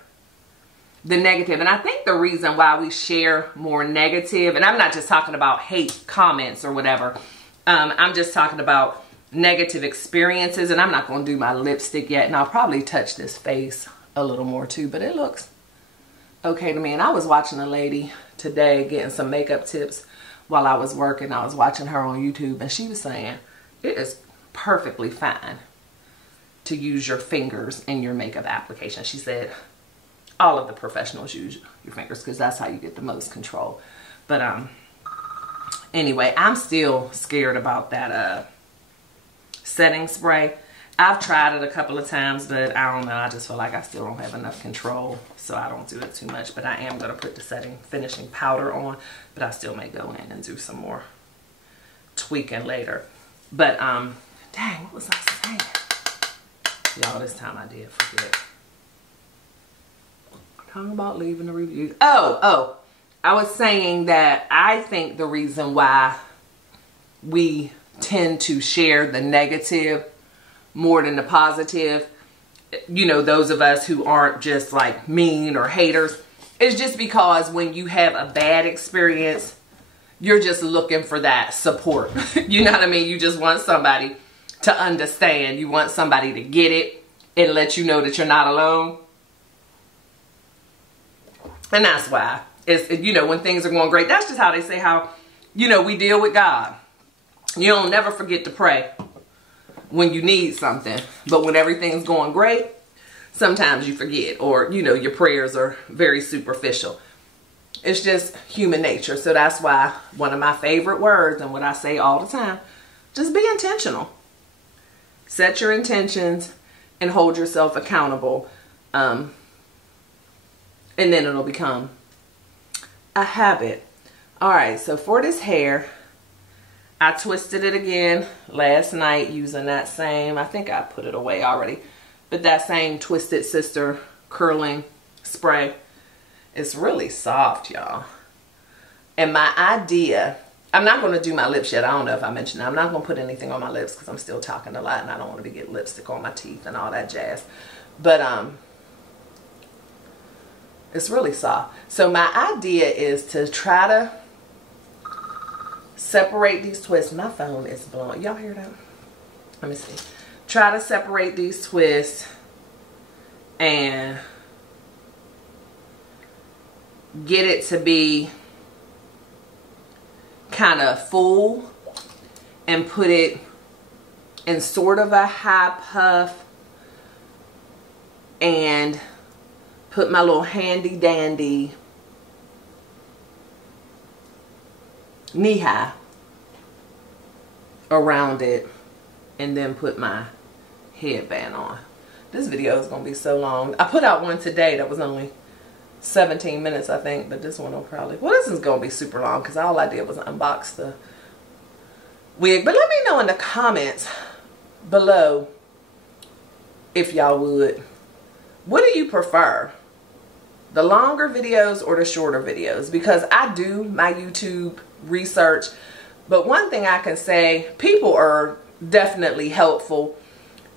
the negative. And I think the reason why we share more negative, and I'm not just talking about hate comments or whatever, I'm just talking about negative experiences. And I'm not going to do my lipstick yet, and I'll probably touch this face a little more too, but it looks okay to me. And I was watching a lady today getting some makeup tips while I was working. I was watching her on YouTube, and she was saying it is perfectly fine to use your fingers in your makeup application. She said all of the professionals use your fingers because that's how you get the most control. But anyway, I'm still scared about that setting spray. I've tried it a couple of times, but I don't know. I just feel like I still don't have enough control, so I don't do it too much. But I am going to put the finishing powder on, but I still may go in and do some more tweaking later. But dang, what was I saying? Y'all, this time I did forget. Talking about leaving a review. Oh, I was saying that I think the reason why we tend to share the negative more than the positive, you know, those of us who aren't just like mean or haters, is just because when you have a bad experience, you're just looking for that support. You know what I mean? You just want somebody to understand. You want somebody to get it and let you know that you're not alone. And that's why it's, you know, when things are going great, that's just how they say how, you know, we deal with God. You don't never forget to pray when you need something, but when everything's going great, sometimes you forget, or, you know, your prayers are very superficial. It's just human nature. So that's why one of my favorite words, and what I say all the time, just be intentional. Set your intentions, and hold yourself accountable. And then it'll become a habit. All right, so for this hair, I twisted it again last night using that same, I think I put it away already, but that same Twisted Sister curling spray. It's really soft, y'all. And my idea, I'm not going to do my lips yet. I don't know if I mentioned that. I'm not going to put anything on my lips because I'm still talking a lot and I don't want to get lipstick on my teeth and all that jazz. But it's really soft. So my idea is to try to separate these twists. My phone is blowing. Y'all hear that? Let me see. Try to separate these twists and get it to be kind of full and put it in sort of a high puff and put my little handy dandy knee high around it and then put my headband on. This video is going to be so long. I put out one today that was only 17 minutes, I think, but this one will probably, well, this is going to be super long because all I did was unbox the wig. But let me know in the comments below, if y'all would, what do you prefer? The longer videos or the shorter videos? Because I do my YouTube research, but one thing I can say, people are definitely helpful,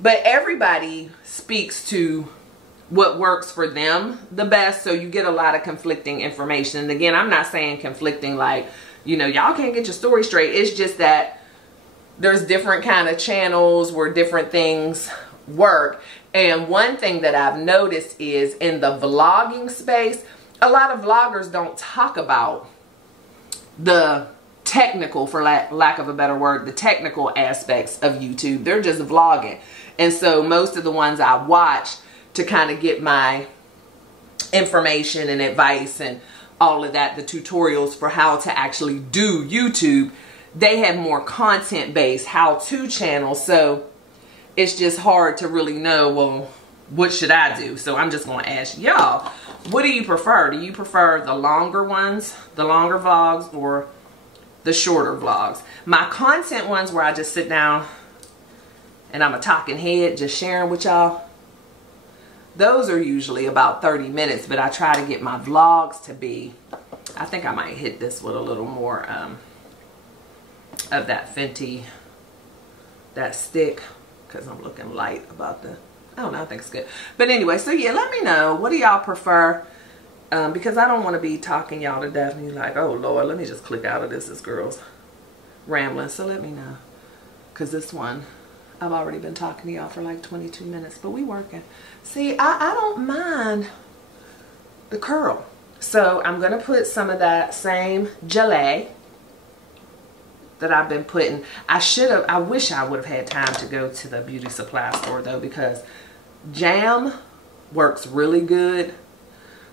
but everybody speaks to what works for them the best, so you get a lot of conflicting information. And again, I'm not saying conflicting like, you know, y'all can't get your story straight. It's just that there's different kind of channels where different things work. And one thing that I've noticed is in the vlogging space, a lot of vloggers don't talk about the technical, for lack of a better word, the technical aspects of YouTube. They're just vlogging. And so most of the ones I watch to kind of get my information and advice and all of that, the tutorials for how to actually do YouTube, they have more content-based how-to channels. So it's just hard to really know, well, what should I do? So I'm just going to ask y'all, what do you prefer? Do you prefer the longer ones, the longer vlogs, or the shorter vlogs? My content ones where I just sit down and I'm a talking head just sharing with y'all, those are usually about 30 minutes, but I try to get my vlogs to be, I think I might hit this with a little more of that Fenty, that stick, because I'm looking light about the, I don't know, I think it's good. But anyway, so yeah, let me know, what do y'all prefer? Because I don't want to be talking y'all to death and you're like, oh Lord, let me just click out of this, this girl's rambling. So let me know, because this one, I've already been talking to y'all for like 22 minutes, but we working. See, I don't mind the curl. So I'm going to put some of that same gelée that I've been putting. I wish I would have had time to go to the beauty supply store though, because jam works really good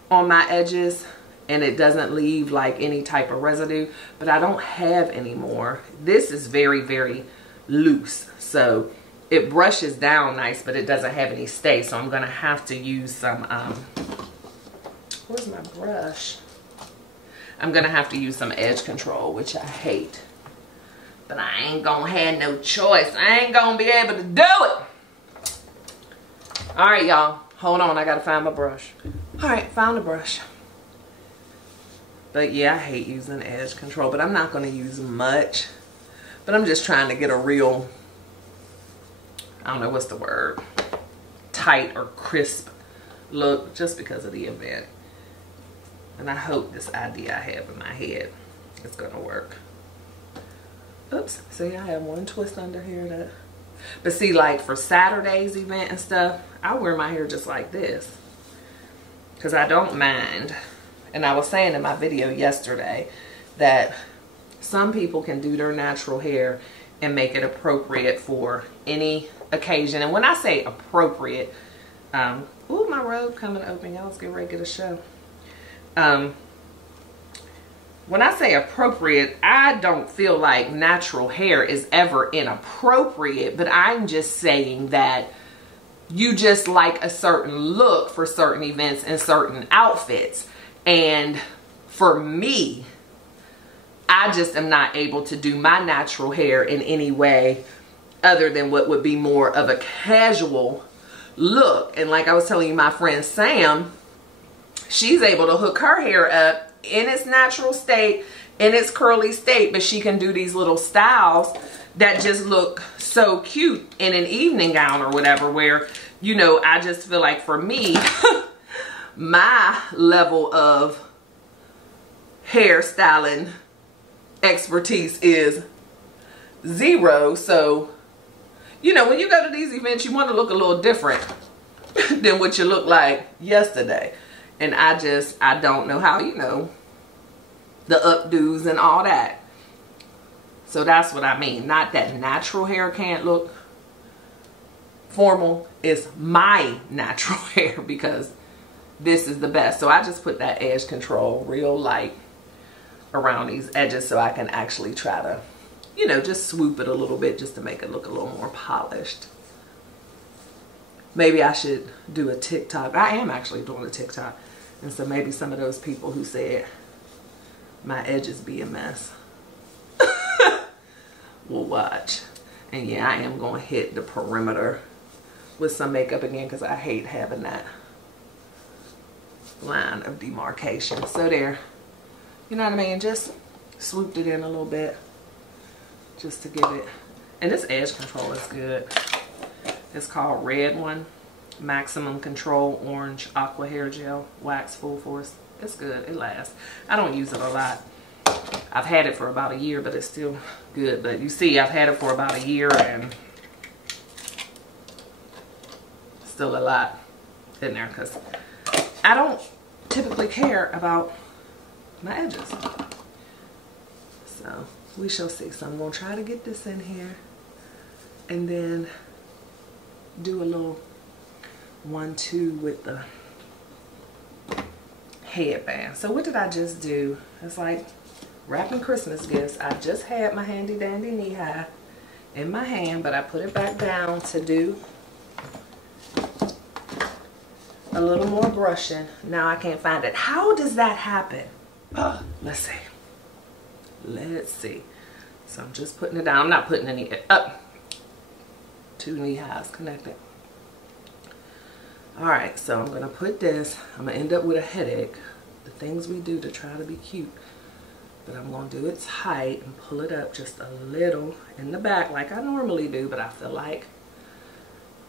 on my edges and it doesn't leave like any type of residue, but I don't have any more. This is very, very loose. So it brushes down nice, but it doesn't have any stay. So I'm going to have to use some, where's my brush? I'm going to have to use some edge control, which I hate. But I ain't going to have no choice. I ain't going to be able to do it. All right, y'all. Hold on. I got to find my brush. All right, found the brush. But yeah, I hate using edge control, but I'm not going to use much. But I'm just trying to get a real, I don't know what's the word, tight or crisp look just because of the event. And I hope this idea I have in my head is going to work. Oops, see, I have one twist under here that, but see, like for Saturday's event and stuff, I wear my hair just like this because I don't mind. And I was saying in my video yesterday that some people can do their natural hair and make it appropriate for any occasion. And when I say appropriate, ooh, my robe coming open. Y'all, let's get ready to get a show. When I say appropriate, I don't feel like natural hair is ever inappropriate, but I'm just saying that you just like a certain look for certain events and certain outfits. And for me, I just am not able to do my natural hair in any way other than what would be more of a casual look. And like I was telling you, my friend Sam, she's able to hook her hair up in its natural state, in its curly state, but she can do these little styles that just look so cute in an evening gown or whatever, where, you know, I just feel like for me, my level of hairstyling expertise is 0. So, you know, when you go to these events, you want to look a little different than what you looked like yesterday. And I don't know how, you know, the updos and all that. So that's what I mean. Not that natural hair can't look formal. It's my natural hair, because this is the best. So I just put that edge control real light around these edges so I can actually try to, you know, just swoop it a little bit just to make it look a little more polished. Maybe I should do a TikTok. I am actually doing a TikTok. And so maybe some of those people who said my edges be a mess will watch. And yeah, I am going to hit the perimeter with some makeup again, because I hate having that line of demarcation. So there, you know what I mean? Just swooped it in a little bit just to give it. And this edge control is good. It's called Red One Maximum Control Orange Aqua Hair Gel Wax Full Force. It's good. It lasts. I don't use it a lot. I've had it for about a year, but it's still good. But you see, I've had it for about a year and still a lot in there, because I don't typically care about my edges. So we shall see. So I'm going to try to get this in here and then do a little 1-2 with the headband. So what did I just do? It's like wrapping Christmas gifts. I just had my handy dandy knee high in my hand, but I put it back down to do a little more brushing. Now I can't find it. How does that happen? Let's see. Let's see. So I'm just putting it down. I'm not putting any up. 2 knee highs connected. Alright, so I'm going to put this. I'm going to end up with a headache. The things we do to try to be cute. But I'm going to do it tight and pull it up just a little in the back like I normally do. But I feel like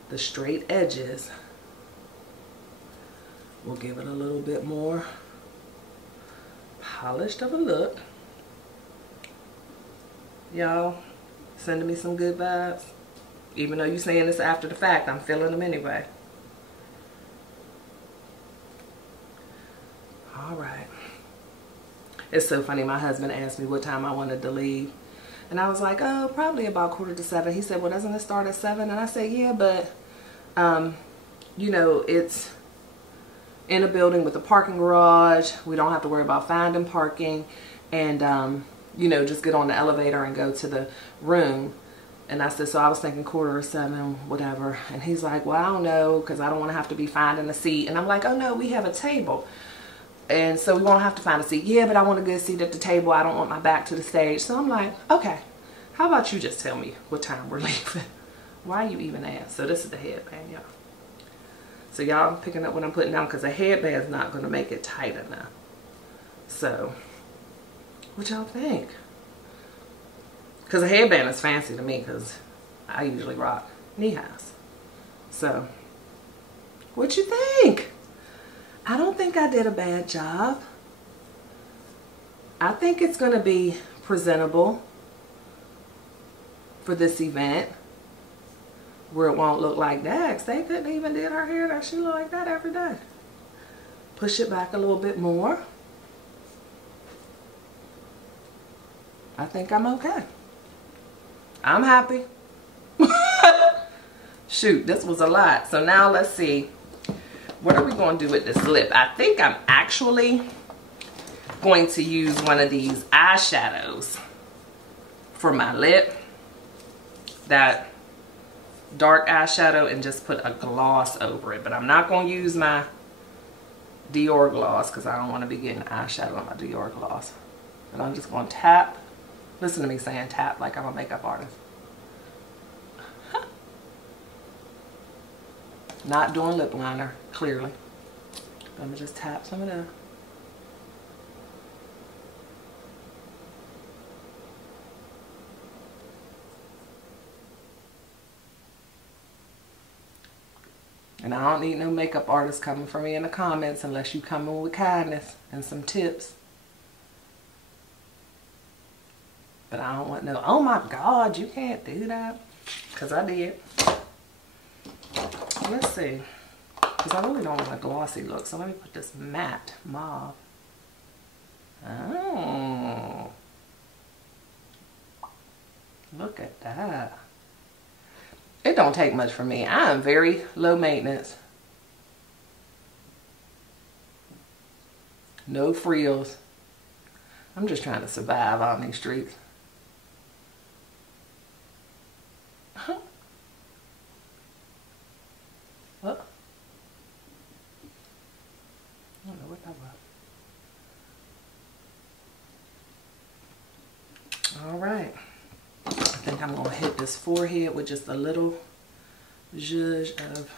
the straight edges will give it a little bit more polished of a look. Y'all sending me some good vibes? Even though you're saying this after the fact, I'm feeling them anyway. Alright. It's so funny, my husband asked me what time I wanted to leave. And I was like, oh, probably about 6:45. He said, well, doesn't it start at 7? And I said, yeah, but, you know, it's in a building with a parking garage. We don't have to worry about finding parking. And, you know, just get on the elevator and go to the room. And I said, so I was thinking 6:45, whatever. And he's like, well, I don't know, because I don't want to have to be finding a seat. And I'm like, oh, no, we have a table. And so we won't have to find a seat. Yeah, but I want a good seat at the table. I don't want my back to the stage. So I'm like, okay, how about you just tell me what time we're leaving? Why you even ask? So this is the headband, y'all. So y'all picking up what I'm putting down, because the headband's not going to make it tight enough. So what y'all think? Because a headband is fancy to me, because I usually rock knee highs. So what you think? I don't think I did a bad job. I think it's going to be presentable for this event, where it won't look like that. They couldn't even did her hair that she look like that every day. Push it back a little bit more. I think I'm okay. I'm happy. Shoot, this was a lot. So now let's see. What are we going to do with this lip? I think I'm actually going to use one of these eyeshadows for my lip that dark eyeshadow and just put a gloss over it. But I'm not going to use my Dior gloss because I don't want to be getting eyeshadow on my Dior gloss. But I'm just going to tap. Listen to me saying tap like I'm a makeup artist. Not doing lip liner, clearly. But I'm going to just tap some of that. And I don't need no makeup artist coming for me in the comments unless you come in with kindness and some tips. But I don't want no, oh my God, you can't do that. Because I did. Let's see. Because I really don't want a glossy look. So let me put this matte mauve. Oh. Look at that. It don't take much for me. I am very low maintenance. No frills. I'm just trying to survive on these streets. Huh. Oh. I don't know what that was. All right. I think I'm going to hit this forehead with just a little zhuzh of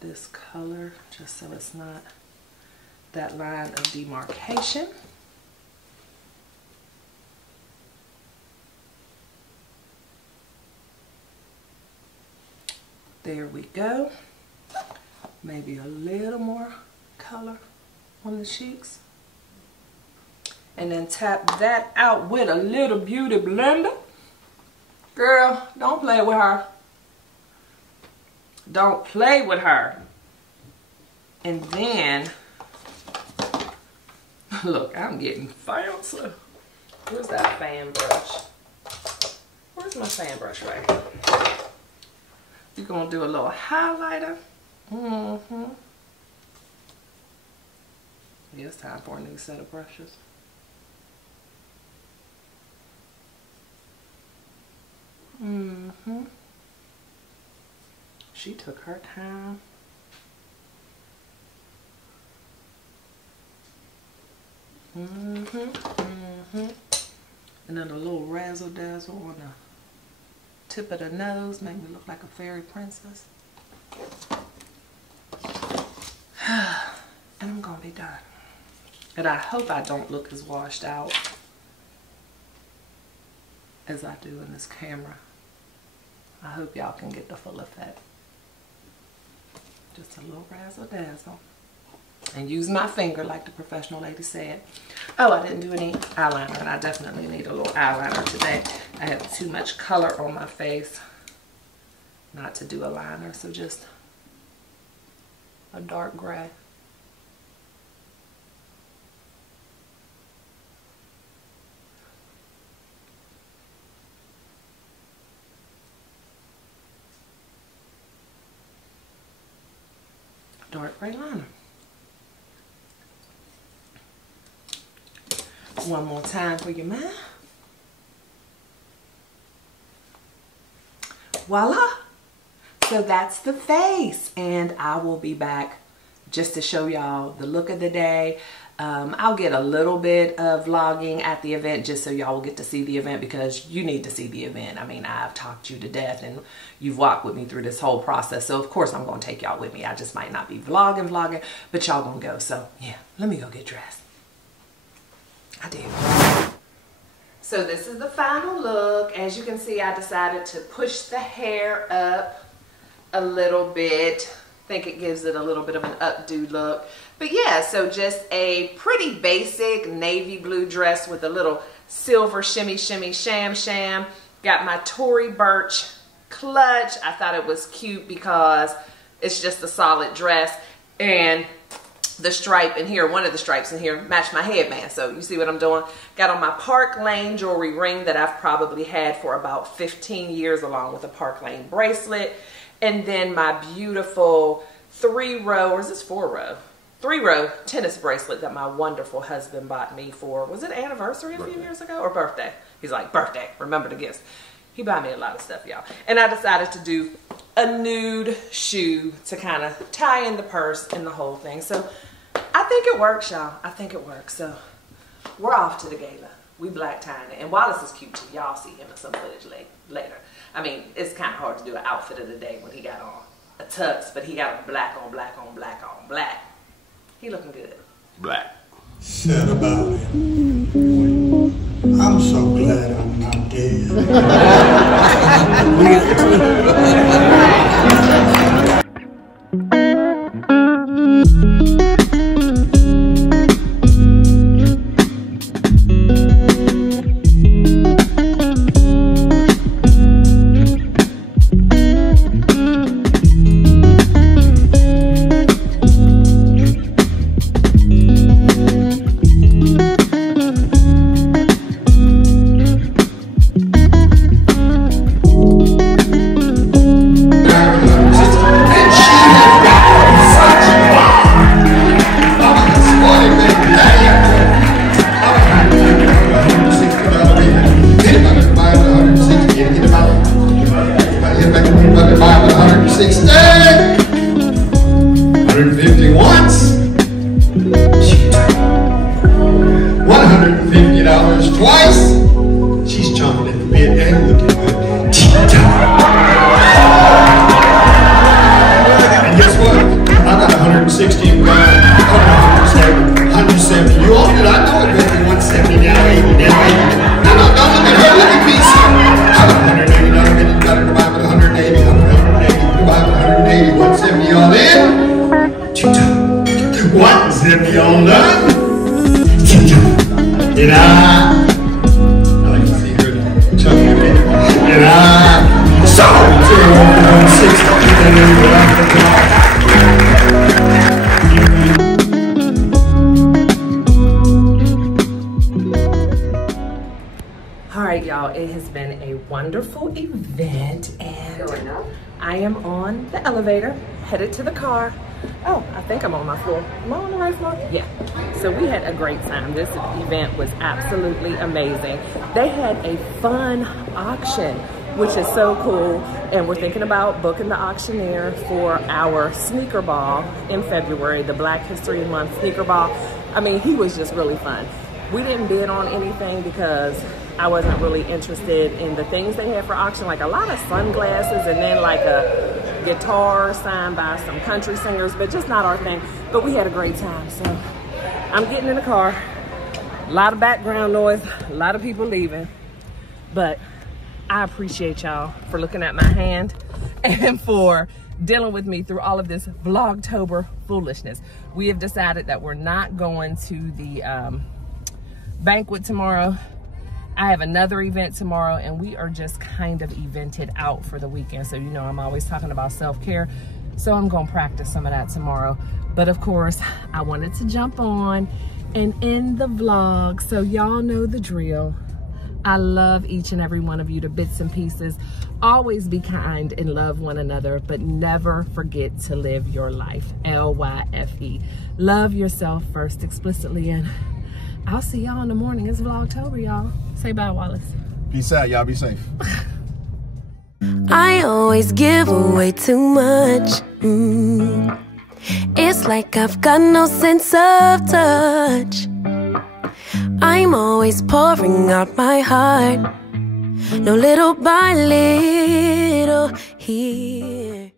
this color, just so it's not that line of demarcation. There we go. Maybe a little more color on the cheeks. And then tap that out with a little beauty blender. Girl, don't play with her. Don't play with her. And then, look, I'm getting fancy. Where's that fan brush? Where's my fan brush right here? You're gonna do a little highlighter. Mm-hmm. Yeah, it's time for a new set of brushes. Mm-hmm. She took her time. Mm-hmm. Mm-hmm. And then a little razzle dazzle on the tip of the nose, make me look like a fairy princess. And I'm gonna be done. And I hope I don't look as washed out as I do in this camera. I hope y'all can get the full effect. Just a little razzle dazzle. And use my finger like the professional lady said. Oh, I didn't do any eyeliner, and I definitely need a little eyeliner today. I have too much color on my face not to do a liner, so just a dark gray. Dark gray liner. One more time for your mind. Voila! So that's the face, and I will be back just to show y'all the look of the day. I'll get a little bit of vlogging at the event just so y'all will get to see the event, because you need to see the event. I mean, I've talked you to death and you've walked with me through this whole process. So of course I'm going to take y'all with me. I just might not be vlogging, but y'all gonna go. So yeah, let me go get dressed. I did. So this is the final look. As you can see, I decided to push the hair up a little bit. I think it gives it a little bit of an updo look. But yeah, so just a pretty basic navy blue dress with a little silver shimmy shimmy sham sham. Got my Tory Burch clutch. I thought it was cute because it's just a solid dress, and the stripe in here, one of the stripes in here, matched my headband. So you see what I'm doing? Got on my Park Lane jewelry ring that I've probably had for about 15 years, along with a Park Lane bracelet. And then my beautiful 3-row, or is this 4-row? 3-row tennis bracelet that my wonderful husband bought me for, was it anniversary a few years ago or birthday? He's like, birthday, remember the gifts. He bought me a lot of stuff, y'all. And I decided to do a nude shoe to kind of tie in the purse and the whole thing. So I think it works, y'all. I think it works. So we're off to the gala. We black tying it. And Wallace is cute too. Y'all see him in some footage later. I mean, it's kind of hard to do an outfit of the day when he got on a tux, but he got a black on black on black on black. He looking good. Black. Said about it. I'm so glad I'm not dead. Alright y'all, it has been a wonderful event and I am on the elevator, headed to the car. Oh, I think I'm on my floor. Am I on the right floor? Yeah. So we had a great time. This event was absolutely amazing. They had a fun auction, which is so cool. And we're thinking about booking the auctioneer for our sneaker ball in February, the Black History Month sneaker ball. I mean, he was just really fun. We didn't bid on anything because I wasn't really interested in the things they had for auction, like a lot of sunglasses and then like a guitar signed by some country singers, but just not our thing. But we had a great time. So I'm getting in the car. A lot of background noise, a lot of people leaving. But I appreciate y'all for looking at my hand and for dealing with me through all of this Vlogtober foolishness. We have decided that we're not going to the banquet tomorrow. I have another event tomorrow and we are just kind of evented out for the weekend. So, you know, I'm always talking about self-care. So I'm gonna practice some of that tomorrow. But of course, I wanted to jump on and end the vlog. So y'all know the drill. I love each and every one of you to bits and pieces. Always be kind and love one another, but never forget to live your life. L-Y-F-E. Love yourself first explicitly, and I'll see y'all in the morning. It's Vlogtober, y'all. Say bye, Wallace. Peace out, y'all. Be safe. I always give away too much. It's like I've got no sense of touch. I'm always pouring out my heart, no little by little here.